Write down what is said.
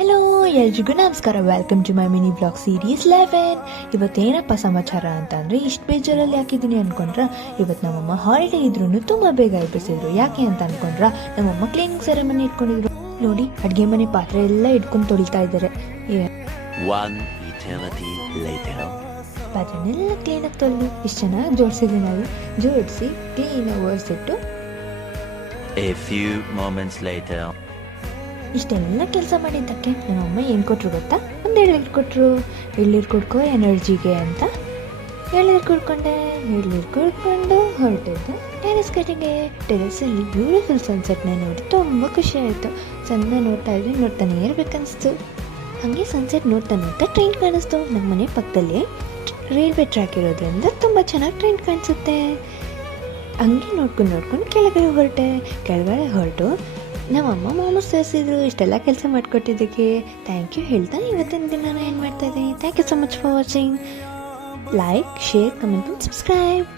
Hello ಎಲ್ರಿಗೂ ನಮಸ್ಕಾರ. Welcome to my mini blog series 11. ಇವತ್ತೇನಪ್ಪ ಸಮಾಚಾರ ಅಂತ ಅಂದರೆ ಇಷ್ಟು ಬೇಜಾರಲ್ಲಿ ಹಾಕಿದ್ದೀನಿ ಅಂದ್ಕೊಂಡ್ರ. ಇವತ್ತು ನಮ್ಮಮ್ಮ ಹಾಲಿಡೇ ಇದ್ರೂ ತುಂಬ ಬೇಗ ಎಬ್ಬಿಸಿದ್ರು. ಯಾಕೆ ಅಂತ ಅಂದ್ಕೊಂಡ್ರ, ನಮ್ಮಮ್ಮ ಕ್ಲೀನಿಂಗ್ ಸೆರೆಮನಿ ಇಟ್ಕೊಂಡಿದ್ರು. ನೋಡಿ, ಅಡುಗೆ ಮನೆ ಪಾತ್ರೆ ಎಲ್ಲ ಇಟ್ಕೊಂಡು ತೊಳಿತಾ ಇದ್ದಾರೆ. ಪಾತ್ರೆನೆಲ್ಲ ಕ್ಲೀನಾಗಿ ತೊಳೆದು ಇಷ್ಟು ಚೆನ್ನಾಗಿ ಜೋಡಿಸಿದ್ವಿ. ನಾವು ಜೋಡಿಸಿ ಕ್ಲೀನಾಗಿ ಒರೆಸಿಟ್ಟು ಇಷ್ಟೆಲ್ಲ ಕೆಲಸ ಮಾಡಿದ್ದಕ್ಕೆ ನಮ್ಮಮ್ಮ ಏನು ಕೊಟ್ಟರು ಗೊತ್ತಾ? ಒಂದು ಎಳ್ನೀರು ಕೊಟ್ಟರು. ಎಳ್ನೀರು ಕುಡ್ಕೋ ಎನರ್ಜಿಗೆ ಅಂತ ಎಳ್ನೀರು ಕುಡ್ಕೊಂಡು ಹೊರಟಿದ್ದು ಟೆರೆಸ್ ಕಡೆಗೆ. ಟೆರೆಸಲ್ಲಿ ಬ್ಯೂಟಿಫುಲ್ ಸನ್ಸೆಟ್ನ ನೋಡಿ ತುಂಬ ಖುಷಿ ಆಯಿತು. ಚೆಂದ ನೋಡ್ತಾನೇ ಇರಬೇಕನ್ನಿಸ್ತು. ಹಾಗೆ ಸನ್ಸೆಟ್ ನೋಡ್ತಾ ಟ್ರೈನ್ ಕಾಣಿಸ್ತು. ನಮ್ಮ ಮನೆ ಪಕ್ಕದಲ್ಲಿ ರೈಲ್ವೆ ಟ್ರ್ಯಾಕ್ ಇರೋದ್ರಿಂದ ತುಂಬ ಚೆನ್ನಾಗಿ ಟ್ರೈನ್ ಕಾಣಿಸುತ್ತೆ. ಹಂಗೆ ನೋಡ್ಕೊಂಡು ಕೆಳಗಡೆ ಹೊರಟು ನಮ್ಮಮ್ಮ ಮಾಮೂಸ್ ತರಿಸಿದ್ರು. ಇಷ್ಟೆಲ್ಲ ಕೆಲಸ ಮಾಡಿಕೊಟ್ಟಿದ್ದಕ್ಕೆ ಥ್ಯಾಂಕ್ ಯು ಹೇಳ್ತಾ ಇವತ್ತಿನ ದಿನ ಏನು ಮಾಡ್ತಾ ಇದ್ದೀನಿ. Thank you so much for watching. Like, share, comment, subscribe.